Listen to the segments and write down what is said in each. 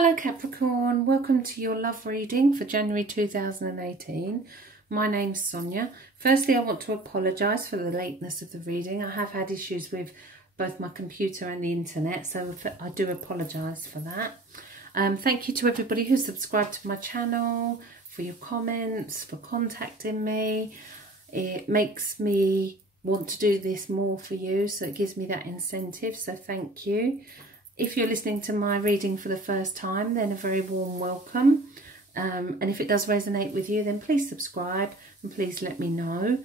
Hello Capricorn, welcome to your love reading for January 2018. My name's Sonia. Firstly, I want to apologise for the lateness of the reading. I have had issues with both my computer and the internet, so I do apologise for that. Thank you to everybody who subscribed to my channel, for your comments, for contacting me. It makes me want to do this more for you, so it gives me that incentive, so thank you. If you're listening to my reading for the first time, then a very warm welcome. And if it does resonate with you, then please subscribe and please let me know.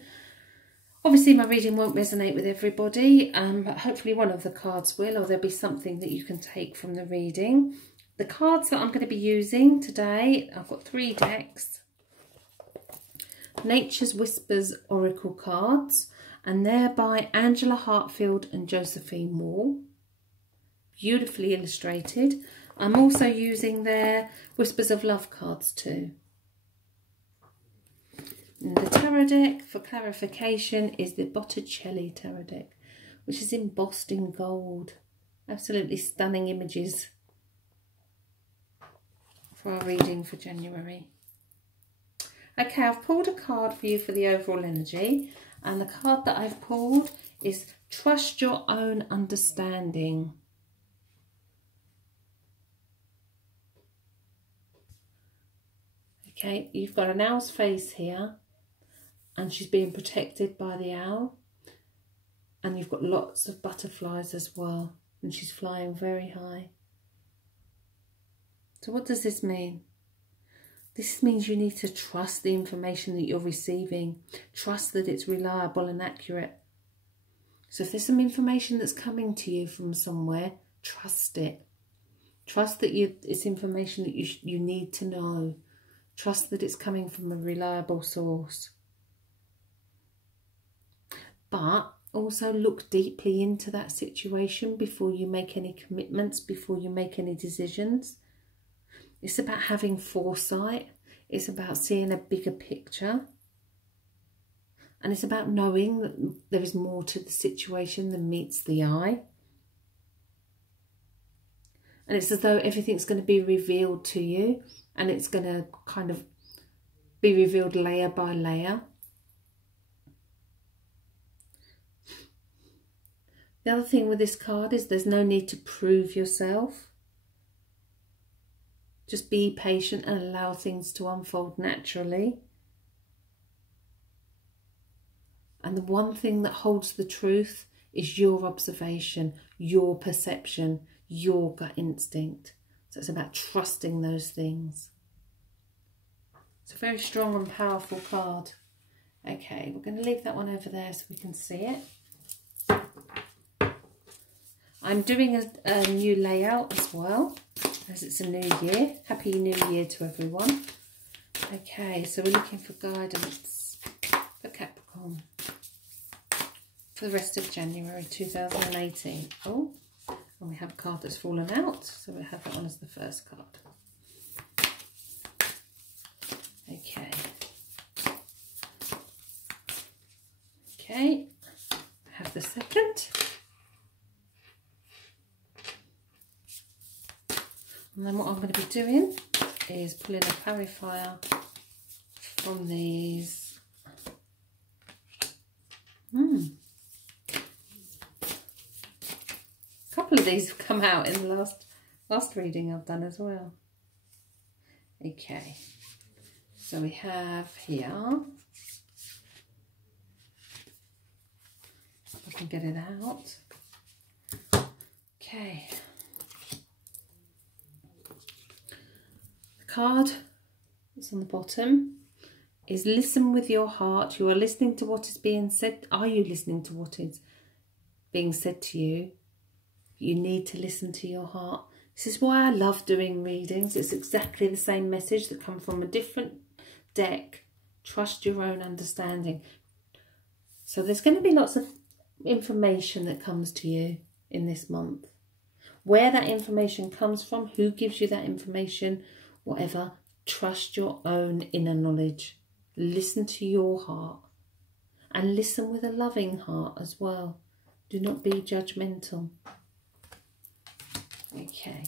Obviously, my reading won't resonate with everybody, but hopefully one of the cards will, or there'll be something that you can take from the reading. The cards that I'm going to be using today, I've got 3 decks. Nature's Whispers Oracle cards, and they're by Angela Hartfield and Josephine Wall. Beautifully illustrated. I'm also using their Whispers of Love cards too. And the tarot deck for clarification is the Botticelli tarot deck, which is embossed in gold. Absolutely stunning images for our reading for January. Okay, I've pulled a card for you for the overall energy, and the card that I've pulled is Trust Your Own Understanding. Okay, you've got an owl's face here, and she's being protected by the owl, and you've got lots of butterflies as well, and she's flying very high. So what does this mean? This means you need to trust the information that you're receiving. Trust that it's reliable and accurate. So if there's some information that's coming to you from somewhere, trust it. Trust that it's information that you need to know. Trust that it's coming from a reliable source. But also look deeply into that situation before you make any commitments, before you make any decisions. It's about having foresight. It's about seeing a bigger picture. And it's about knowing that there is more to the situation than meets the eye. And it's as though everything's going to be revealed to you. And it's going to kind of be revealed layer by layer. The other thing with this card is there's no need to prove yourself. Just be patient and allow things to unfold naturally. And the one thing that holds the truth is your observation, your perception, your gut instinct. So it's about trusting those things. It's a very strong and powerful card. Okay, we're going to leave that one over there so we can see it. I'm doing a new layout as well, as it's a new year. Happy New Year to everyone. Okay, so we're looking for guidance for Capricorn for the rest of January 2018. Oh. And we have a card that's fallen out, so we'll have that one as the first card. Okay. Okay, I have the second. And then what I'm going to be doing is pulling a clarifier from these. A couple of these have come out in the last reading I've done as well. Okay, so we have here, if I can get it out. Okay, the card that's on the bottom is listen with your heart. You are listening to what is being said. Are you listening to what is being said to you? You need to listen to your heart. This is why I love doing readings. It's exactly the same message that comes from a different deck. Trust your own understanding. So there's going to be lots of information that comes to you in this month. Where that information comes from, who gives you that information, whatever, trust your own inner knowledge. Listen to your heart. And listen with a loving heart as well. Do not be judgmental. Okay,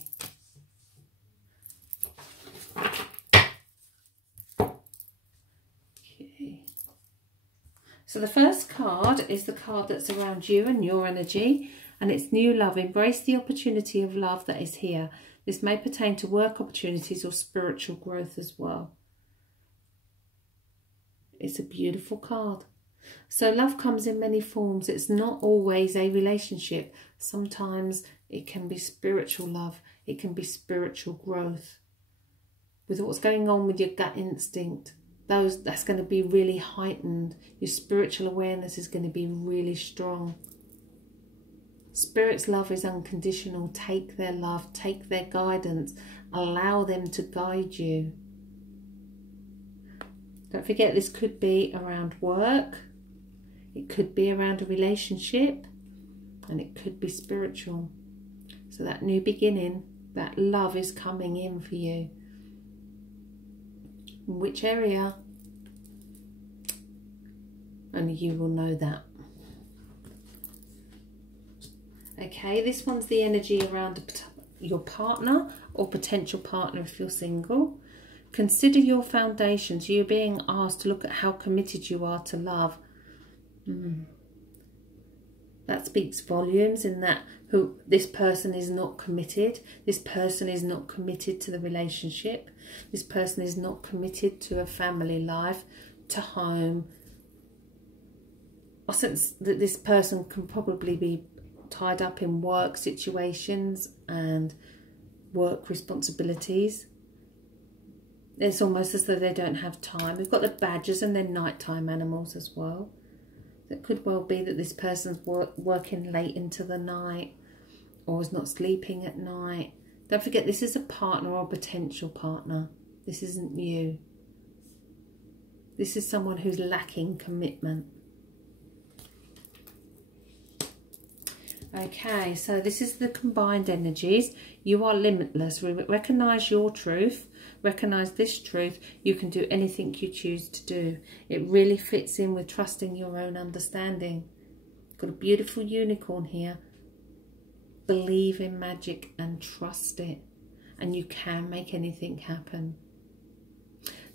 So the first card is the card that's around you and your energy, and it's new love. Embrace the opportunity of love that is here. This may pertain to work opportunities or spiritual growth as well. It's a beautiful card. So love comes in many forms. It's not always a relationship. Sometimes it can be spiritual love. It can be spiritual growth. With what's going on with your gut instinct, that's going to be really heightened. Your spiritual awareness is going to be really strong. Spirit's love is unconditional. Take their love, take their guidance, allow them to guide you. Don't forget, this could be around work, it could be around a relationship, and it could be spiritual. So that new beginning, that love is coming in for you. In which area? Only you will know that. Okay, this one's the energy around your partner or potential partner if you're single. Consider your foundations. You're being asked to look at how committed you are to love. That speaks volumes in that this person is not committed. This person is not committed to the relationship. This person is not committed to a family life, to home. I sense that this person can probably be tied up in work situations and work responsibilities. It's almost as though they don't have time. We've got the badgers and then nighttime animals as well. It could well be that this person's working late into the night or is not sleeping at night. Don't forget, this is a partner or potential partner. This isn't you. This is someone who's lacking commitment. Okay, so this is the combined energies. You are limitless. Recognise your truth. Recognise this truth. You can do anything you choose to do. It really fits in with trusting your own understanding. Got a beautiful unicorn here. Believe in magic and trust it. And you can make anything happen.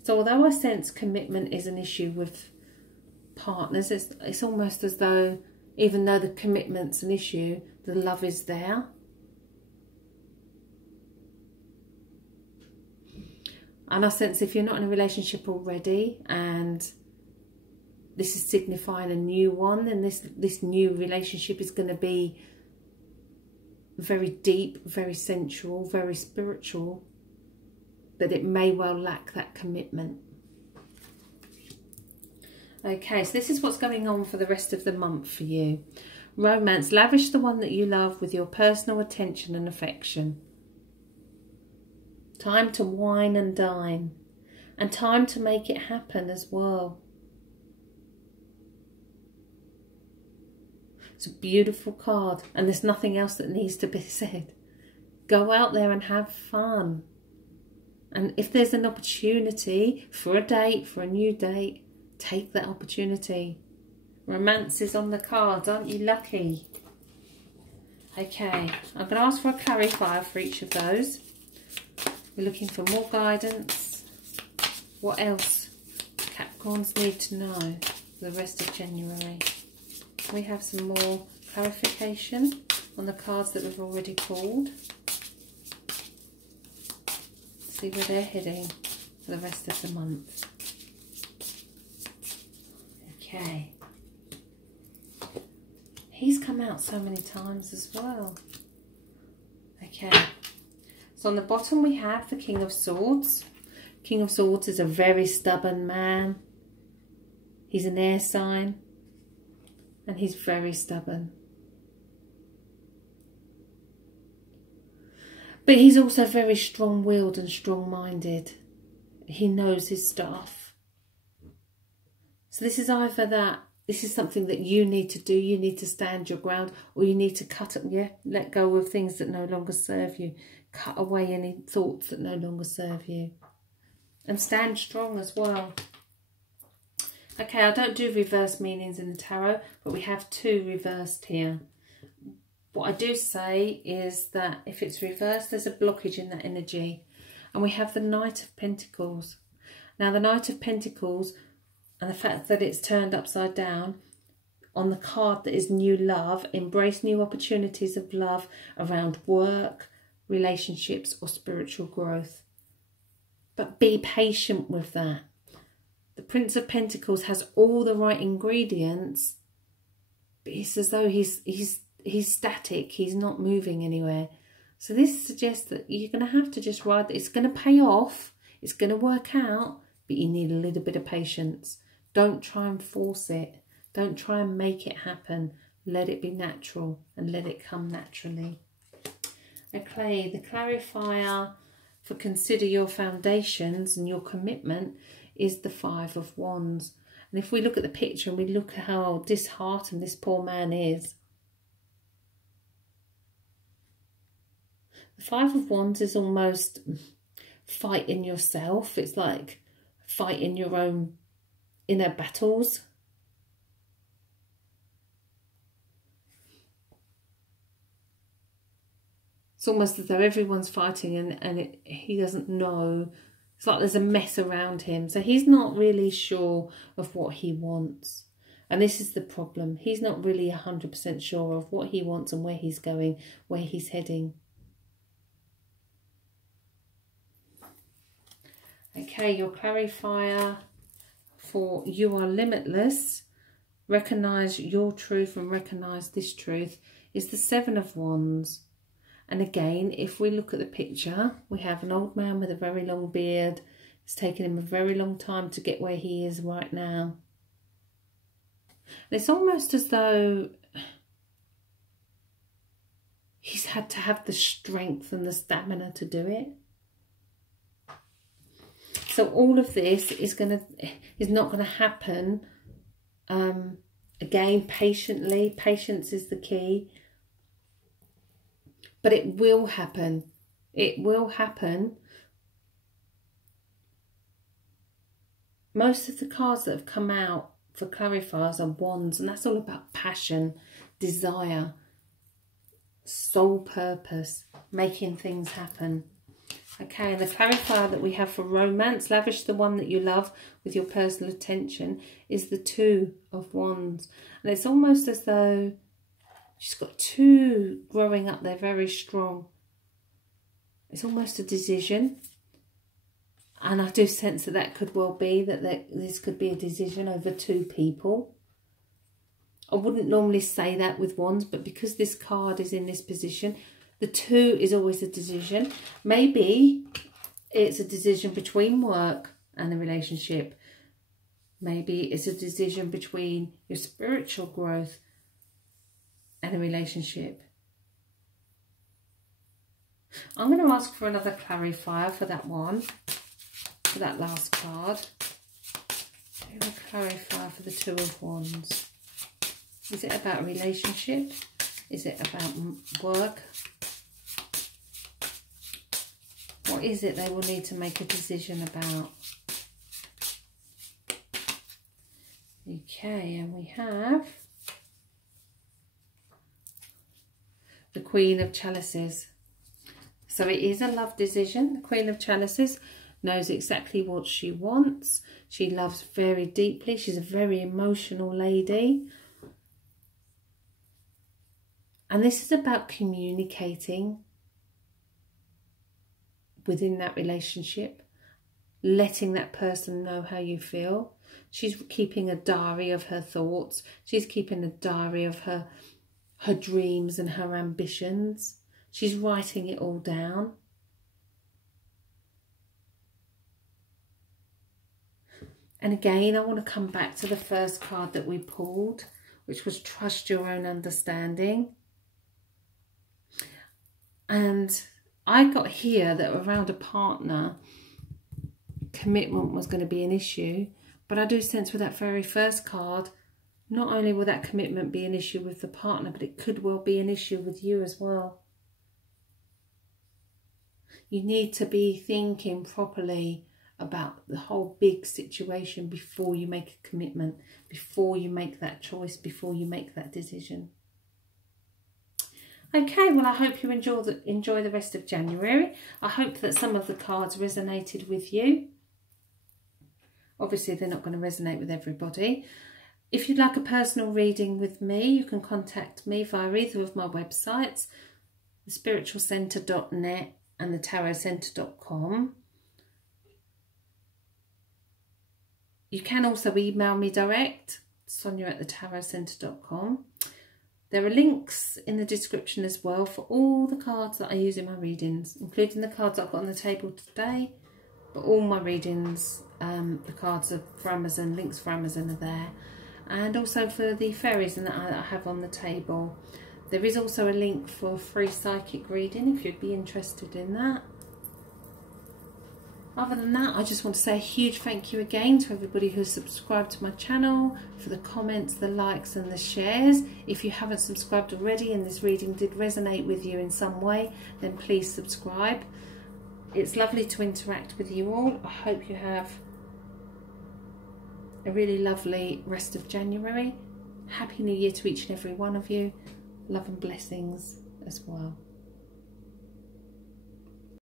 So although I sense commitment is an issue with partners, it's almost as though, even though the commitment's an issue, the love is there. And I sense if you're not in a relationship already and this is signifying a new one, then this new relationship is going to be very deep, very sensual, very spiritual, but it may well lack that commitment. Okay, so this is what's going on for the rest of the month for you. Romance. Lavish the one that you love with your personal attention and affection. Time to wine and dine. And time to make it happen as well. It's a beautiful card. And there's nothing else that needs to be said. Go out there and have fun. And if there's an opportunity for a date, for a new date, take that opportunity. Romance is on the cards. Aren't you lucky? Okay, I'm going to ask for a clarifier for each of those. We're looking for more guidance. What else Capricorns need to know for the rest of January? We have some more clarification on the cards that we've already pulled. See where they're heading for the rest of the month. Okay. He's come out so many times as well. Okay. So on the bottom we have the King of Swords. King of Swords is a very stubborn man. He's an air sign. And he's very stubborn. But he's also very strong-willed and strong-minded. He knows his stuff. So this is either that, this is something that you need to do, you need to stand your ground, or you need to let go of things that no longer serve you. Cut away any thoughts that no longer serve you. And stand strong as well. Okay, I don't do reverse meanings in the tarot, but we have two reversed here. What I do say is that if it's reversed, there's a blockage in that energy. And we have the Knight of Pentacles. Now, the Knight of Pentacles and the fact that it's turned upside down on the card that is new love, embrace new opportunities of love around work, relationships or spiritual growth. But be patient with that. The Prince of Pentacles has all the right ingredients, but it's as though he's static. He's not moving anywhere. So this suggests that you're going to have to just ride. It's going to pay off. It's going to work out, but you need a little bit of patience. Don't try and force it. Don't try and make it happen. Let it be natural and let it come naturally. Okay, the clarifier for consider your foundations and your commitment is the Five of Wands. And if we look at the picture and we look at how disheartened this poor man is, the Five of Wands is almost fighting yourself. It's like fighting your own inner battles. It's almost as though everyone's fighting and he doesn't know. It's like there's a mess around him. So he's not really sure of what he wants. And this is the problem. He's not really 100% sure of what he wants and where he's going, where he's heading. Okay, your clarifier for you are limitless. Recognise your truth and recognise this truth is the Seven of Wands. And again, if we look at the picture, we have an old man with a very long beard. It's taken him a very long time to get where he is right now. And it's almost as though he's had to have the strength and the stamina to do it. So all of this is not going to happen. Again, patiently. Patience is the key. But it will happen. It will happen. Most of the cards that have come out for clarifiers are wands. And that's all about passion, desire, soul purpose, making things happen. Okay, and the clarifier that we have for romance, lavish the one that you love with your personal attention, is the Two of Wands. And it's almost as though she's got two growing up there very strong. It's almost a decision. And I do sense that that could well be, that this could be a decision over two people. I wouldn't normally say that with wands, but because this card is in this position, the two is always a decision. Maybe it's a decision between work and a relationship. Maybe it's a decision between your spiritual growth and a relationship. I'm going to ask for another clarifier for that one, for that last card. Do a clarifier for the Two of Wands. Is it about a relationship? Is it about work? What is it they will need to make a decision about? Okay, and we have the Queen of Chalices. So it is a love decision. The Queen of Chalices knows exactly what she wants. She loves very deeply. She's a very emotional lady. And this is about communicating within that relationship, letting that person know how you feel. She's keeping a diary of her thoughts. She's keeping a diary of her dreams and her ambitions. She's writing it all down. And again, I want to come back to the first card that we pulled, which was Trust Your Own Understanding. And I got here that around a partner, commitment was going to be an issue. But I do sense with that very first card, not only will that commitment be an issue with the partner, but it could well be an issue with you as well. You need to be thinking properly about the whole big situation before you make a commitment, before you make that choice, before you make that decision. Okay, well, I hope you enjoy the rest of January. I hope that some of the cards resonated with you. Obviously, they're not going to resonate with everybody. If you'd like a personal reading with me, you can contact me via either of my websites, thespiritualcentre.net and thetarotcentre.com. You can also email me direct, sonia@thetarotcentre.com. There are links in the description as well for all the cards that I use in my readings, including the cards I've got on the table today. But all my readings, the cards are for Amazon, links for Amazon are there. And also for the fairies that I have on the table. There is also a link for a free psychic reading if you'd be interested in that. Other than that, I just want to say a huge thank you again to everybody who's subscribed to my channel, for the comments, the likes and the shares. If you haven't subscribed already and this reading did resonate with you in some way, then please subscribe. It's lovely to interact with you all. I hope you have a really lovely rest of January. Happy New Year to each and every one of you. Love and blessings as well.